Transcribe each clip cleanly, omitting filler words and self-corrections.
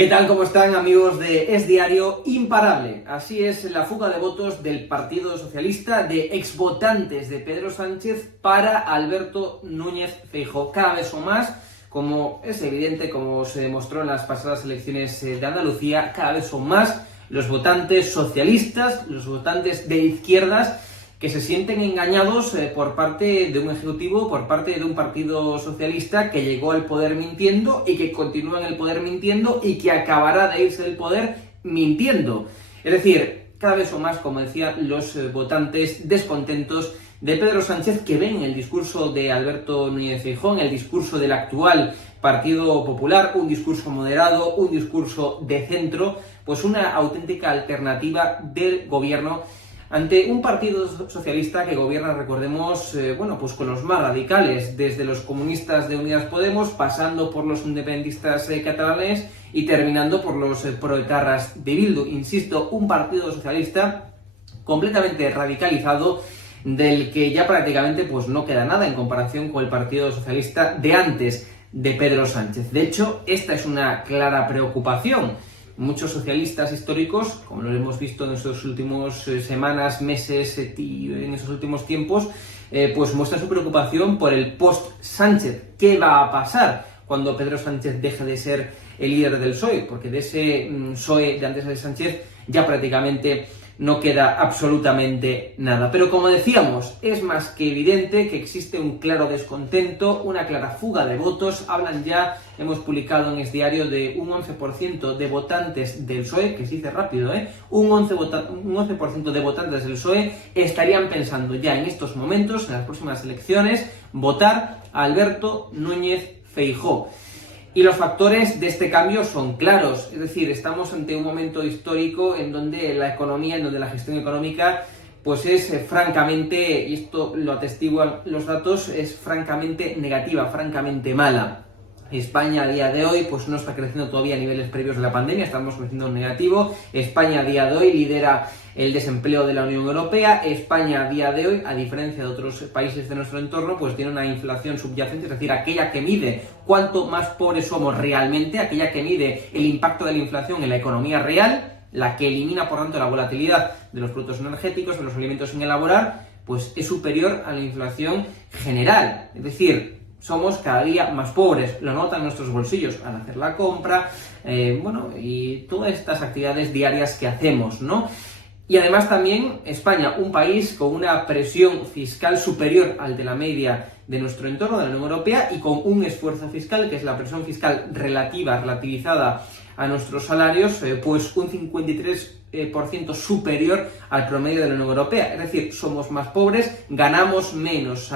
¿Qué tal? ¿Cómo están, amigos de Es Diario? Imparable. Así es la fuga de votos del Partido Socialista, de exvotantes de Pedro Sánchez para Alberto Núñez Feijóo. Cada vez son más, como es evidente, como se demostró en las pasadas elecciones de Andalucía, cada vez son más los votantes socialistas, los votantes de izquierdas, que se sienten engañados por parte de un ejecutivo, por parte de un partido socialista que llegó al poder mintiendo y que continúa en el poder mintiendo y que acabará de irse del poder mintiendo. Es decir, cada vez son más, como decía, los votantes descontentos de Pedro Sánchez, que ven en el discurso de Alberto Núñez Feijóo, en el discurso del actual Partido Popular, un discurso moderado, un discurso de centro, pues una auténtica alternativa del gobierno ante un partido socialista que gobierna, recordemos, pues con los más radicales, desde los comunistas de Unidas Podemos, pasando por los independentistas catalanes y terminando por los proetarras de Bildu. Insisto, un partido socialista completamente radicalizado, del que ya prácticamente pues no queda nada en comparación con el Partido Socialista de antes de Pedro Sánchez. De hecho, esta es una clara preocupación. Muchos socialistas históricos, como lo hemos visto en estos últimos semanas, meses y en esos últimos tiempos, pues muestran su preocupación por el post-Sánchez. ¿Qué va a pasar cuando Pedro Sánchez deje de ser el líder del PSOE? Porque de ese PSOE de antes de Sánchez ya prácticamente no queda absolutamente nada. Pero como decíamos, es más que evidente que existe un claro descontento, una clara fuga de votos. Hablan ya, hemos publicado en Es Diario, de un 11% de votantes del PSOE, que se dice rápido, un 11% de votantes del PSOE estarían pensando ya en estos momentos, en las próximas elecciones, votar a Alberto Núñez Feijóo. Y los factores de este cambio son claros, es decir, estamos ante un momento histórico en donde la economía, en donde la gestión económica, pues es francamente, y esto lo atestiguan los datos, es francamente negativa, francamente mala. España a día de hoy pues no está creciendo todavía a niveles previos de la pandemia, estamos creciendo en negativo. España a día de hoy lidera el desempleo de la Unión Europea. España a día de hoy, a diferencia de otros países de nuestro entorno, pues tiene una inflación subyacente, es decir, aquella que mide cuánto más pobres somos realmente, aquella que mide el impacto de la inflación en la economía real, la que elimina por tanto la volatilidad de los productos energéticos, de los alimentos sin elaborar, pues es superior a la inflación general. Es decir, somos cada día más pobres, lo notan nuestros bolsillos al hacer la compra, y todas estas actividades diarias que hacemos, ¿no? Y además también España, un país con una presión fiscal superior al de la media de nuestro entorno, de la Unión Europea, y con un esfuerzo fiscal, que es la presión fiscal relativizada a nuestros salarios, pues un 53% superior al promedio de la Unión Europea. Es decir, somos más pobres, ganamos menos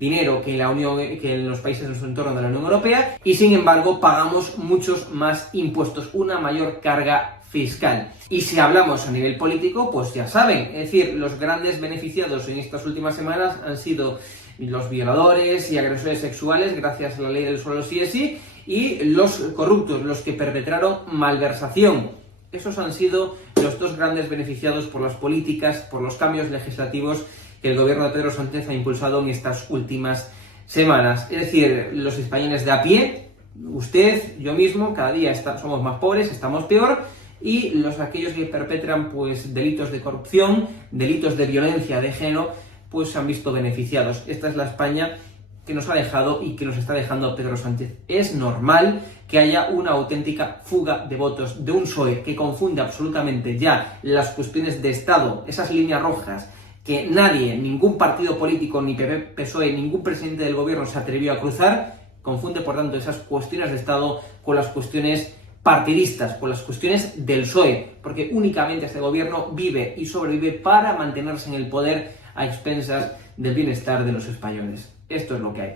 dinero que en los países de nuestro entorno de la Unión Europea, y sin embargo pagamos muchos más impuestos, una mayor carga fiscal. Y si hablamos a nivel político, pues ya saben, es decir, los grandes beneficiados en estas últimas semanas han sido los violadores y agresores sexuales, gracias a la ley del suelo sí es sí, y los corruptos, los que perpetraron malversación. Esos han sido los dos grandes beneficiados por las políticas, por los cambios legislativos que el gobierno de Pedro Sánchez ha impulsado en estas últimas semanas. Es decir, los españoles de a pie, usted, yo mismo, cada día somos más pobres, estamos peor, y aquellos que perpetran pues delitos de corrupción, delitos de violencia de género, pues se han visto beneficiados. Esta es la España que nos ha dejado y que nos está dejando Pedro Sánchez. Es normal que haya una auténtica fuga de votos de un PSOE que confunde absolutamente ya las cuestiones de Estado, esas líneas rojas que nadie, ningún partido político, ni PP, PSOE, ningún presidente del gobierno se atrevió a cruzar. Confunde, por tanto, esas cuestiones de Estado con las cuestiones partidistas, con las cuestiones del PSOE, porque únicamente este gobierno vive y sobrevive para mantenerse en el poder a expensas del bienestar de los españoles. Esto es lo que hay.